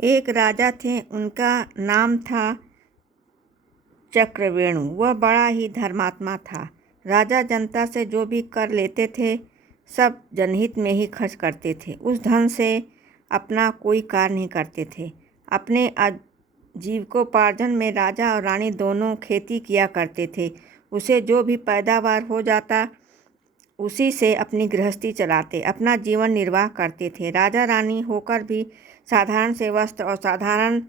एक राजा थे, उनका नाम था चक्रवेणु। वह बड़ा ही धर्मात्मा था। राजा जनता से जो भी कर लेते थे सब जनहित में ही खर्च करते थे। उस धन से अपना कोई कार्य नहीं करते थे। अपने आजीविकोपार्जन में राजा और रानी दोनों खेती किया करते थे। उसे जो भी पैदावार हो जाता उसी से अपनी गृहस्थी चलाते, अपना जीवन निर्वाह करते थे। राजा रानी होकर भी साधारण से वस्त्र और साधारण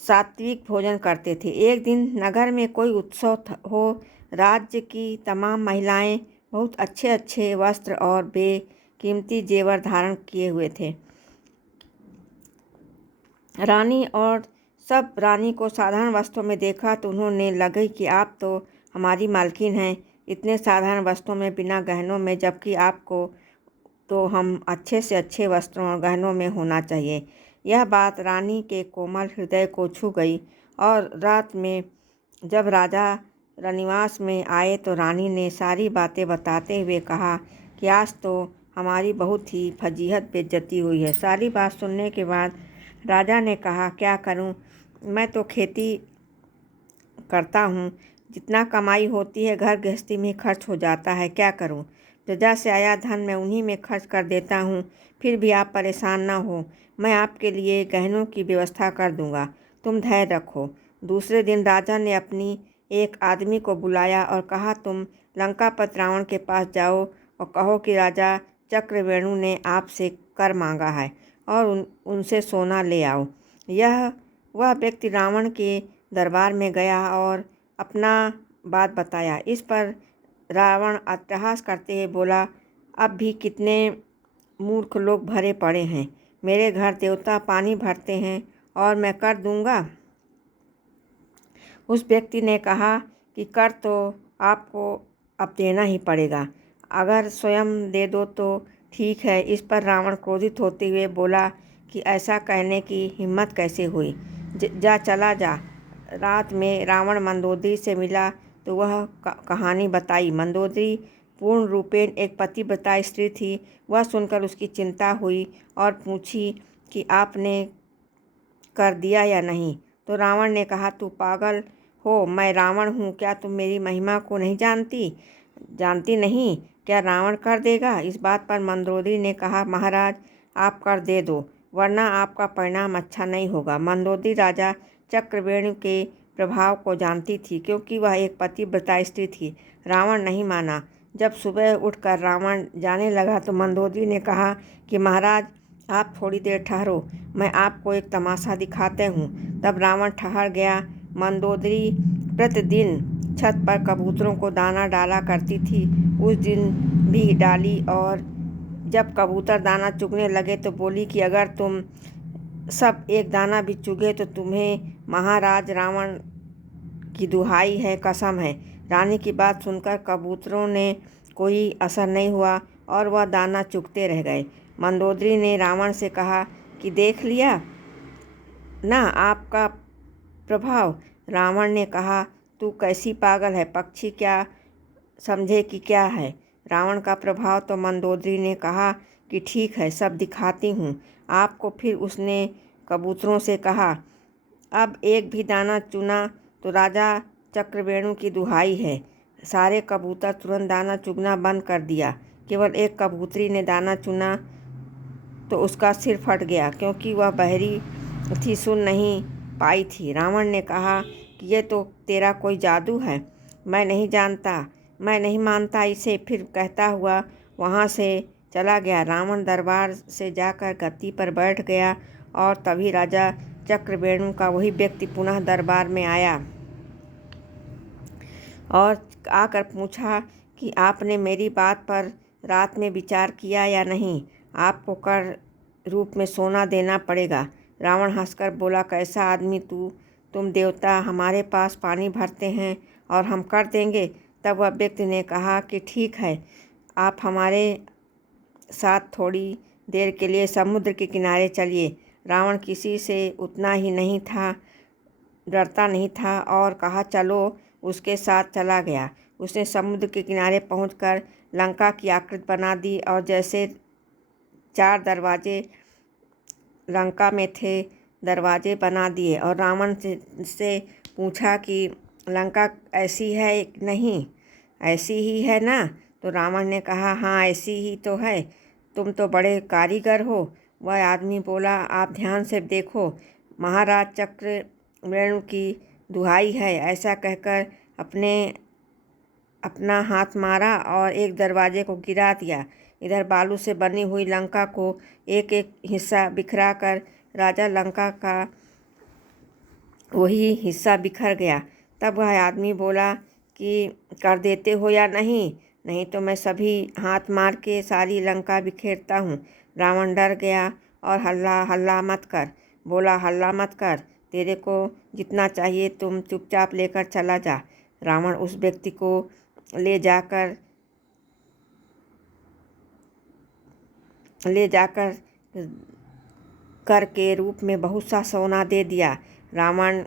सात्विक भोजन करते थे। एक दिन नगर में कोई उत्सव हो। राज्य की तमाम महिलाएं बहुत अच्छे अच्छे वस्त्र और बेकीमती जेवर धारण किए हुए थे। रानी और सब रानी को साधारण वस्त्रों में देखा तो उन्होंने लगे कि आप तो हमारी मालकिन हैं, इतने साधारण वस्त्रों में, बिना गहनों में, जबकि आपको तो हम अच्छे से अच्छे वस्त्रों और गहनों में होना चाहिए। यह बात रानी के कोमल हृदय को छू गई और रात में जब राजा रनिवास में आए तो रानी ने सारी बातें बताते हुए कहा कि आज तो हमारी बहुत ही फजीहत बेइज्जती हुई है। सारी बात सुनने के बाद राजा ने कहा, क्या करूं, मैं तो खेती करता हूं, जितना कमाई होती है घर गृहस्थी में खर्च हो जाता है, क्या करूं। प्रजा से आया धन मैं उन्हीं में खर्च कर देता हूँ। फिर भी आप परेशान ना हो, मैं आपके लिए गहनों की व्यवस्था कर दूंगा, तुम धैर्य रखो। दूसरे दिन राजा ने अपनी एक आदमी को बुलाया और कहा, तुम लंकापति रावण के पास जाओ और कहो कि राजा चक्रवेणु ने आपसे कर मांगा है और उनसे सोना ले आओ। वह व्यक्ति रावण के दरबार में गया और अपना बात बताया। इस पर रावण अट्टहास करते हुए बोला, अब भी कितने मूर्ख लोग भरे पड़े हैं। मेरे घर देवता पानी भरते हैं और मैं कर दूंगा। उस व्यक्ति ने कहा कि कर तो आपको अब देना ही पड़ेगा, अगर स्वयं दे दो तो ठीक है। इस पर रावण क्रोधित होते हुए बोला कि ऐसा कहने की हिम्मत कैसे हुई, जा चला जा। रात में रावण मंदोदरी से मिला तो वह कहानी बताई। मंदोदरी पूर्ण रूपेण एक पतिव्रता स्त्री थी। वह सुनकर उसकी चिंता हुई और पूछी कि आपने कर दिया या नहीं। तो रावण ने कहा, तू पागल हो, मैं रावण हूँ, क्या तुम मेरी महिमा को नहीं जानती नहीं, क्या रावण कर देगा। इस बात पर मंदोदरी ने कहा, महाराज आप कर दे दो, वरना आपका परिणाम अच्छा नहीं होगा। मंदोदरी राजा चक्रवेणु के प्रभाव को जानती थी, क्योंकि वह एक पतिव्रता स्त्री थी। रावण नहीं माना। जब सुबह उठकर रावण जाने लगा तो मंदोदरी ने कहा कि महाराज आप थोड़ी देर ठहरो, मैं आपको एक तमाशा दिखाते हूँ। तब रावण ठहर गया। मंदोदरी प्रतिदिन छत पर कबूतरों को दाना डाला करती थी। उस दिन भी डाली और जब कबूतर दाना चुगने लगे तो बोली कि अगर तुम सब एक दाना भी चुगे तो तुम्हें महाराज रावण की दुहाई है, कसम है। रानी की बात सुनकर कबूतरों ने कोई असर नहीं हुआ और वह दाना चुगते रह गए। मंदोदरी ने रावण से कहा कि देख लिया ना आपका प्रभाव। रावण ने कहा, तू कैसी पागल है, पक्षी क्या समझे कि क्या है रावण का प्रभाव। तो मंदोदरी ने कहा कि ठीक है, सब दिखाती हूँ आपको। फिर उसने कबूतरों से कहा, अब एक भी दाना चुना तो राजा चक्रवेणु की दुहाई है। सारे कबूतर तुरंत दाना चुगना बंद कर दिया। केवल एक कबूतरी ने दाना चुना तो उसका सिर फट गया, क्योंकि वह बहरी थी, सुन नहीं पाई थी। रावण ने कहा कि ये तो तेरा कोई जादू है, मैं नहीं मानता इसे। फिर कहता हुआ वहाँ से चला गया। रावण दरबार से जाकर गद्दी पर बैठ गया और तभी राजा चक्रवेणु का वही व्यक्ति पुनः दरबार में आया और आकर पूछा कि आपने मेरी बात पर रात में विचार किया या नहीं, आपको कर रूप में सोना देना पड़ेगा। रावण हंसकर बोला, कैसा आदमी तुम देवता हमारे पास पानी भरते हैं और हम कर देंगे। तब वह व्यक्ति ने कहा कि ठीक है, आप हमारे साथ थोड़ी देर के लिए समुद्र के किनारे चलिए। रावण किसी से उतना ही नहीं था, डरता नहीं था और कहा चलो, उसके साथ चला गया। उसने समुद्र के किनारे पहुंचकर लंका की आकृति बना दी और जैसे 4 दरवाजे लंका में थे दरवाजे बना दिए और रावण से पूछा कि लंका ऐसी है नहीं, ऐसी ही है ना। तो रावण ने कहा हाँ ऐसी ही तो है, तुम तो बड़े कारीगर हो। वह आदमी बोला आप ध्यान से देखो, महाराज चक्रवेणु की दुहाई है। ऐसा कहकर अपना हाथ मारा और एक दरवाजे को गिरा दिया। इधर बालू से बनी हुई लंका को एक एक हिस्सा बिखरा कर राजा लंका का वही हिस्सा बिखर गया। तब वह आदमी बोला कि कर देते हो या नहीं, नहीं तो मैं सभी हाथ मार के सारी लंका बिखेरता हूँ। रावण डर गया और हल्ला हल्ला मत कर बोला, हल्ला मत कर, तेरे को जितना चाहिए तुम चुपचाप लेकर चला जा। रावण उस व्यक्ति को ले जाकर कर के रूप में बहुत सा सोना दे दिया। रावण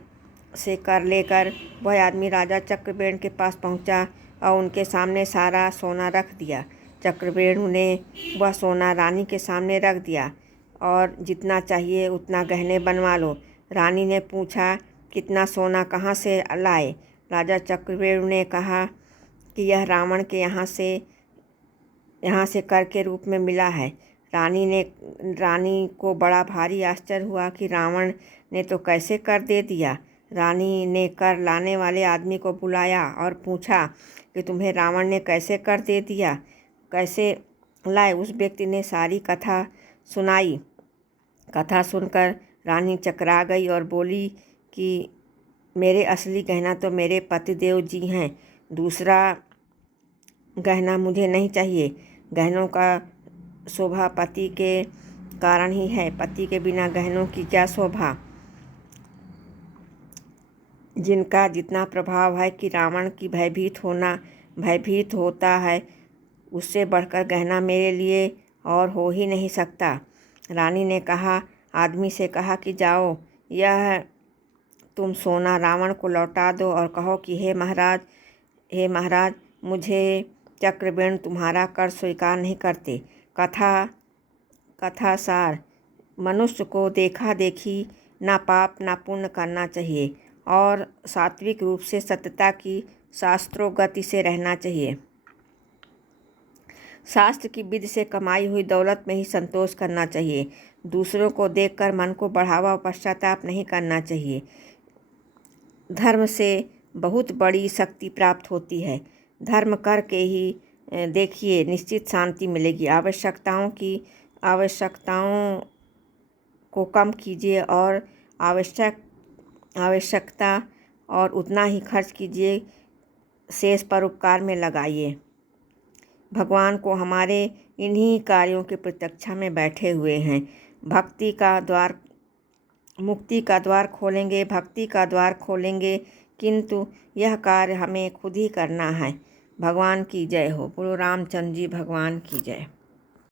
से कर लेकर वह आदमी राजा चक्रवेणु के पास पहुंचा और उनके सामने सारा सोना रख दिया। चक्रवेणु ने वह सोना रानी के सामने रख दिया और जितना चाहिए उतना गहने बनवा लो। रानी ने पूछा कितना सोना कहाँ से लाए। राजा चक्रवेणु ने कहा कि यह रावण के यहाँ से कर के रूप में मिला है। रानी को बड़ा भारी आश्चर्य हुआ कि रावण ने तो कैसे कर दे दिया। रानी ने कर लाने वाले आदमी को बुलाया और पूछा कि तुम्हें रावण ने कैसे कर दे दिया, कैसे लाए। उस व्यक्ति ने सारी कथा सुनाई। कथा सुनकर रानी चकरा गई और बोली कि मेरे असली गहना तो मेरे पतिदेव जी हैं, दूसरा गहना मुझे नहीं चाहिए। गहनों का शोभा पति के कारण ही है, पति के बिना गहनों की क्या शोभा। जिनका जितना प्रभाव है कि रावण की भयभीत होता है, उससे बढ़कर गहना मेरे लिए और हो ही नहीं सकता। रानी ने आदमी से कहा कि जाओ, यह तुम सोना रावण को लौटा दो और कहो कि हे महाराज, मुझे चक्रवेणु तुम्हारा कर स्वीकार नहीं करते। कथा सार, मनुष्य को देखा देखी ना पाप ना पुण्य करना चाहिए और सात्विक रूप से सत्यता की शास्त्रोगति से रहना चाहिए। शास्त्र की विधि से कमाई हुई दौलत में ही संतोष करना चाहिए। दूसरों को देखकर मन को बढ़ावा और पश्चाताप नहीं करना चाहिए। धर्म से बहुत बड़ी शक्ति प्राप्त होती है। धर्म करके ही देखिए निश्चित शांति मिलेगी। आवश्यकताओं को कम कीजिए और आवश्यकता और उतना ही खर्च कीजिए, शेष परोपकार में लगाइए। भगवान को हमारे इन्हीं कार्यों के प्रतीक्षा में बैठे हुए हैं। मुक्ति का द्वार खोलेंगे, किंतु यह कार्य हमें खुद ही करना है। भगवान की जय हो। बोलो रामचंद्र जी भगवान की जय।